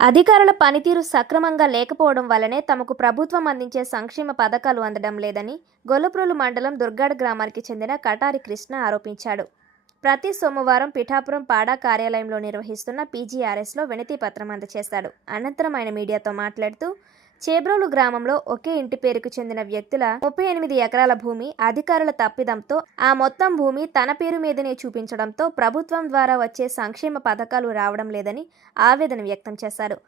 అధికారుల పనితీరు సక్రమంగా లేకపోవడం వల్లనే తమకు ప్రభుత్వం అందించే సంక్షేమ పథకాలు అందడం లేదని గొల్లప్రోలు మండలం దుర్గాడ గ్రామానికి చెందిన కటారి కృష్ణ ఆరోపించాడు. ప్రతి సోమవారం పిఠాపురం పాడా కార్యాలయంలో నిర్వహిస్తున్న పీజీఆర్ఎస్లో వినతి పత్రం అందజేశాడు అనంతరం ఆయన మీడియాతో మాట్లాడుతూ చేబ్రోలు గ్రామంలో ఒకే ఇంటి పేరుకు చెందిన వ్యక్తుల ముప్పై ఎనిమిది ఎకరాల భూమి అధికారుల తప్పిదంతో ఆ మొత్తం భూమి తన పేరు మీదనే చూపించడంతో ప్రభుత్వం ద్వారా వచ్చే సంక్షేమ పథకాలు రావడం లేదని ఆవేదన వ్యక్తం చేశారు.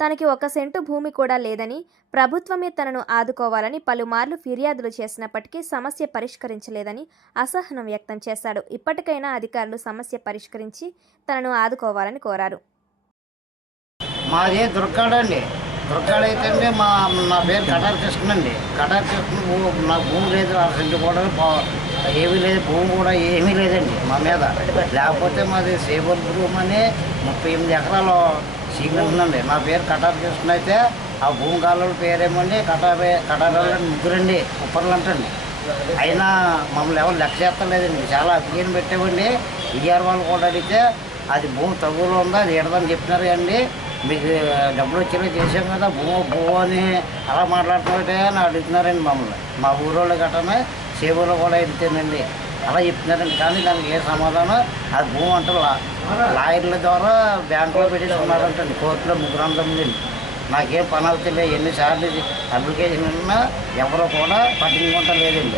తనకి ఒక సెంటు భూమి కూడా లేదని ప్రభుత్వమే తనను ఆదుకోవాలని పలుమార్లు ఫిర్యాదులు చేసినప్పటికీ సమస్య పరిష్కరించలేదని అసహనం వ్యక్తం చేశాడు. ఇప్పటికైనా అధికారులు సమస్య పరిష్కరించి తనను ఆదుకోవాలని కోరారు. మాది దుర్గాడండి. దుర్గాడ అయితే అండి మా నా పేరు కటార్ కృష్ణ అండి కటార్ కృష్ణ భూ- నా భూమి లేదు ఆ రెండు కూడా బా- ఏమీ లేదు భూమి కూడా ఏమీ లేదండి మా మీద. లేకపోతే మాది సేబుల్ భూమి అని ముప్పై ఎనిమిది ఎకరాలు సీమెన్ ఉందండి. నా పేరు కటార్ కృష్ణ అయితే ఆ భూమి కాలువల పేరేమండి కటారే కటారాలు ముగ్గురండి ఉప్పర్లు అంటండి. అయినా మమ్మల్ని ఎవరు లెక్క చేస్తలేదండి. చాలా అభిజ్ఞానం పెట్టామండి. విజయవాడ వాళ్ళు కూడా అడిగితే అది భూమి తగులో ఉందా అది ఎడదని చెప్పినారు అండి. మీకు డబ్బులు వచ్చేలా చేసాం కదా భూమి భూ అని అలా మాట్లాడుతుంటే అని అడుగుతున్నారండి మమ్మల్ని. మా ఊరోళ్ళు గట్టనే సేవలో కూడా వెళ్తేనండి అలా చెప్తున్నారండి. కానీ దానికి ఏ సమాధానం? అది భూమి అంటే లాయర్ల ద్వారా బ్యాంకులో పెట్టేసుకున్నారంటండి. కోర్టులో ముగ్గురు అందండి నాకేం పని అవుతుంది ఎన్నిసార్లు అప్లికేషన్ ఉన్నా ఎవరు కూడా పట్టించుకుంటా లేదండి.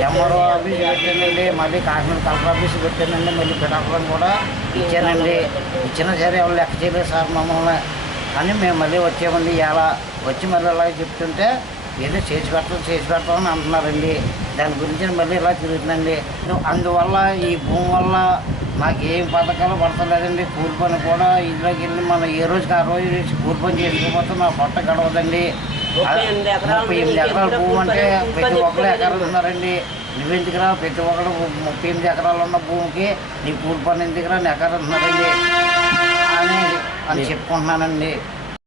ఎంఆర్ఓ ఆఫీస్ పెట్టానండి మళ్ళీ కాకినాడ కలెక్టర్ ఆఫీస్ పెట్టానండి మళ్ళీ పిఠాపురం కూడా ఇచ్చానండి. ఇచ్చినా సరే ఎవరు లెక్క చేయలేదు సార్ మమ్మల్ని. అని మేము మళ్ళీ వచ్చామండి ఇలా వచ్చి మళ్ళీ అలాగే చెప్తుంటే ఏదో చేసి పెడతాం చేసి పెడతామని అంటున్నారండి. దాని గురించి మళ్ళీ ఇలా తిరుగుతుందండి. అందువల్ల ఈ భూమి వల్ల నాకు ఏం పథకాలు పడతలేదండి. కూలి పని కూడా ఇంట్లోకి వెళ్ళి మనం ఏ రోజుకి ఆ రోజు కూలి పని చేసుకోకపోతే నా పొట్ట గడవదండి. ముప్పై ఎనిమిది ఎకరాలు భూమి అంటే ప్రతి ఒక్కరు ఎకరాలు ఉన్నారండి. నువ్వెందుకురా ప్రతి ఒక్కరు ముప్పై ఎనిమిది ఎకరాలు ఉన్న భూమికి నీ కూలి పని ఎందుకురా నీ ఎకరాలు ఉన్నారండి. అని అని చెప్పుకుంటున్నానండి.